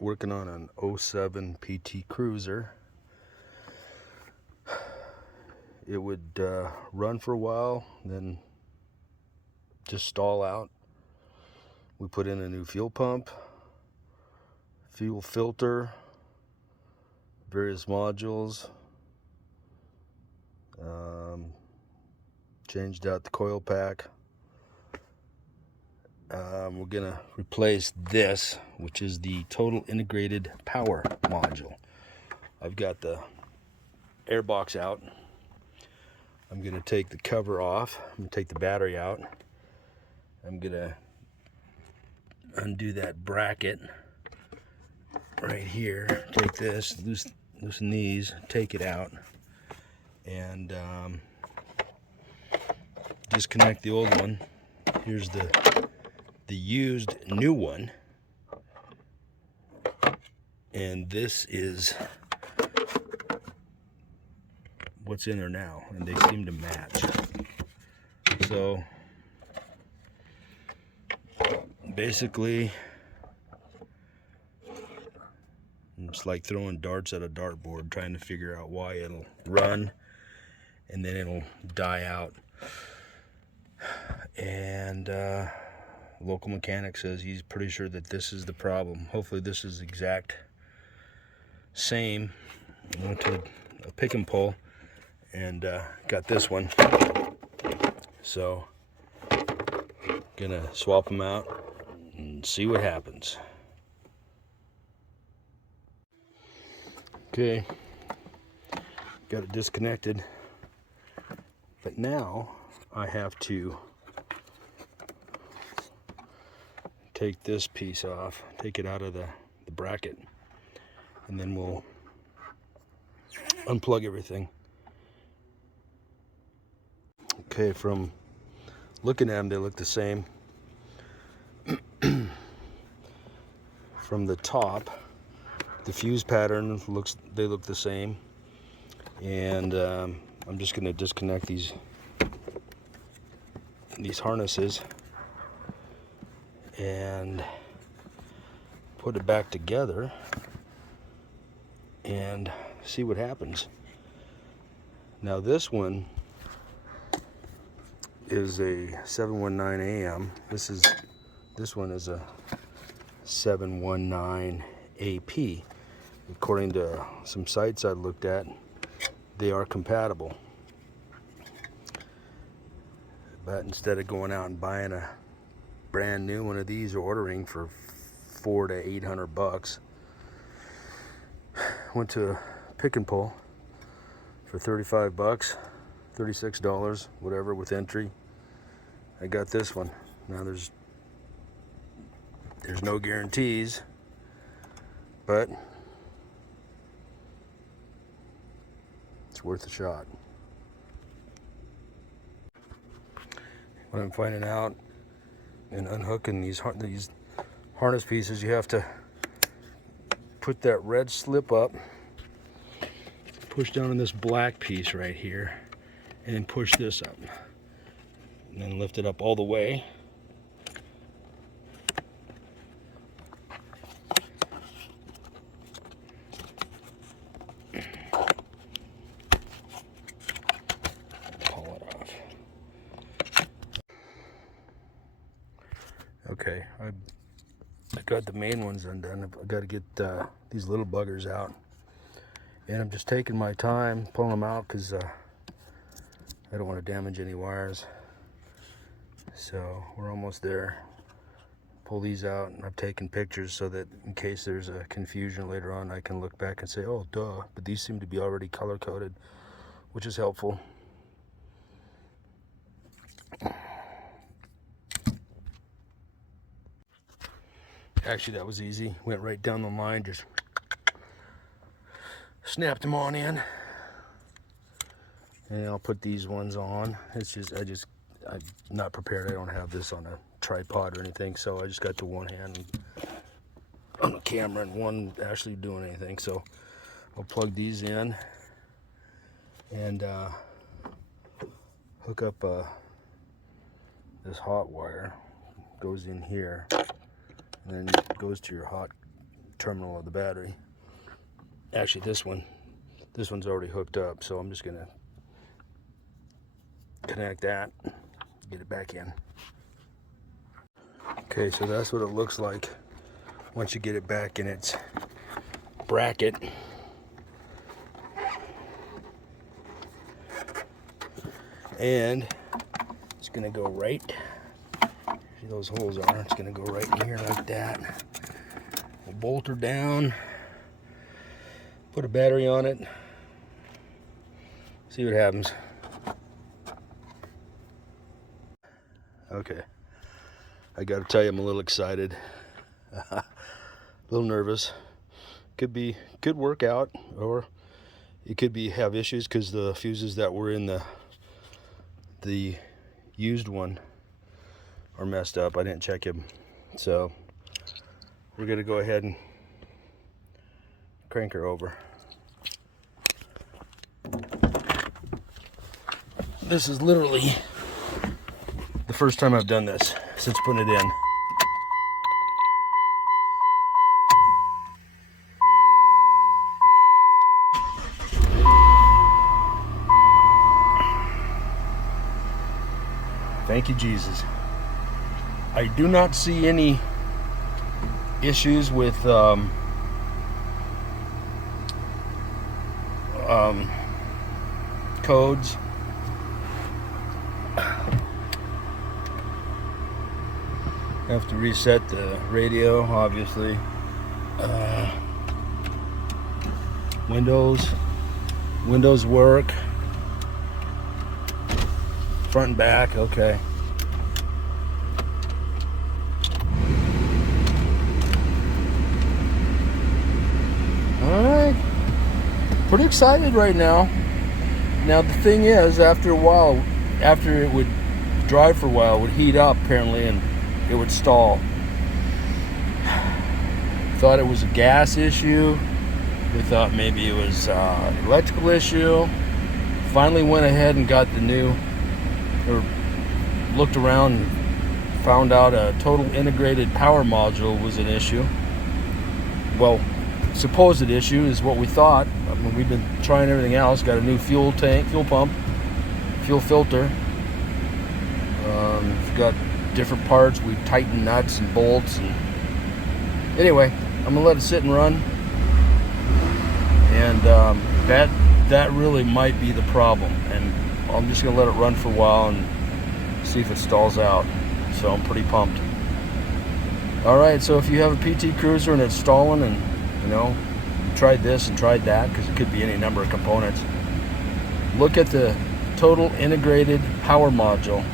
working on an '07 PT Cruiser. It would run for a while, then just stall out. We put in a new fuel pump, fuel filter, various modules, changed out the coil pack. We're gonna replace this, which is the total integrated power module. I've got the air box out. I'm gonna take the cover off. I'm gonna take the battery out. I'm gonna undo that bracket right here. Take this, loosen these, take it out, and disconnect the old one. Here's the used new one, and this is what's in there now, and they seem to match. So basically it's like throwing darts at a dartboard, trying to figure out why it'll run and then it'll die out. And local mechanic says he's pretty sure that this is the problem. Hopefully this is exact same. I went to a pick and pull and got this one. So gonna swap them out and see what happens. Okay, got it disconnected, but now I have to take this piece off, take it out of the bracket, and then we'll unplug everything. Okay, from looking at them, they look the same. From the top, the fuse pattern they look the same, and I'm just going to disconnect these harnesses and put it back together and see what happens. Now this one is a 719 AM. This one is a 719 AP. According to some sites I looked at, they are compatible. But instead of going out and buying a brand new one of these or ordering for $400 to $800, went to a pick and pull for $35, $36, whatever, with entry. I got this one. Now there's no guarantees, but it's worth a shot. What I'm finding out in unhooking these harness pieces, you have to put that red slip up, push down on this black piece right here, and then push this up, and then lift it up all the way. Okay, I got the main ones undone. I got to get these little buggers out, and I'm just taking my time pulling them out because I don't want to damage any wires. So we're almost there. Pull these out, and I've taken pictures so that in case there's a confusion later on, I can look back and say, oh duh, but these seem to be already color coded, which is helpful. Actually, that was easy. Went right down the line, just snapped them on in. And I'll put these ones on. It's just, I'm not prepared. I don't have this on a tripod or anything, so I just got the one hand on the camera and one actually doing anything. So I'll plug these in and hook up this hot wire. Goes in here. And then it goes to your hot terminal of the battery. Actually, this one's already hooked up, so I'm just gonna connect that, get it back in. Okay, so that's what it looks like once you get it back in its bracket. And it's gonna go right, see those holes are, it's gonna go right in here like that. We'll bolt her down, put a battery on it, see what happens. Okay, I gotta tell you, I'm a little excited, a little nervous. Could work out, or it could be have issues because the fuses that were in the used one are messed up. I didn't check them, so we're gonna go ahead and crank her over. This is literally the first time I've done this since putting it in. Thank you, Jesus. I do not see any issues with codes. Have to reset the radio, obviously. Windows work. Front and back, okay. Alright. Pretty excited right now. Now the thing is, after a while, after it would drive for a while, it would heat up apparently and it would stall. Thought it was a gas issue. We thought maybe it was an electrical issue. Finally went ahead and got the new, or looked around and found out a total integrated power module was an issue. Well, supposed issue is what we thought. I mean, we've been trying everything else. Got a new fuel tank, fuel pump, fuel filter. We've got different parts. We've tightened nuts and bolts. And anyway, I'm gonna let it sit and run. And that really might be the problem. And I'm just gonna let it run for a while and see if it stalls out. So I'm pretty pumped. All right, so if you have a PT Cruiser and it's stalling, and you know, you tried this and tried that, because it could be any number of components, look at the total integrated power module.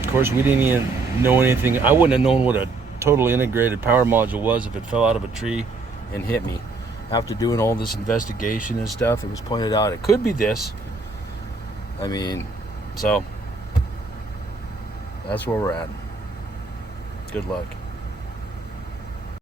Of course, we didn't even know anything. I wouldn't have known what a total integrated power module was if it fell out of a tree and hit me. After doing all this investigation and stuff, it was pointed out it could be this. I mean, so that's where we're at. Good luck.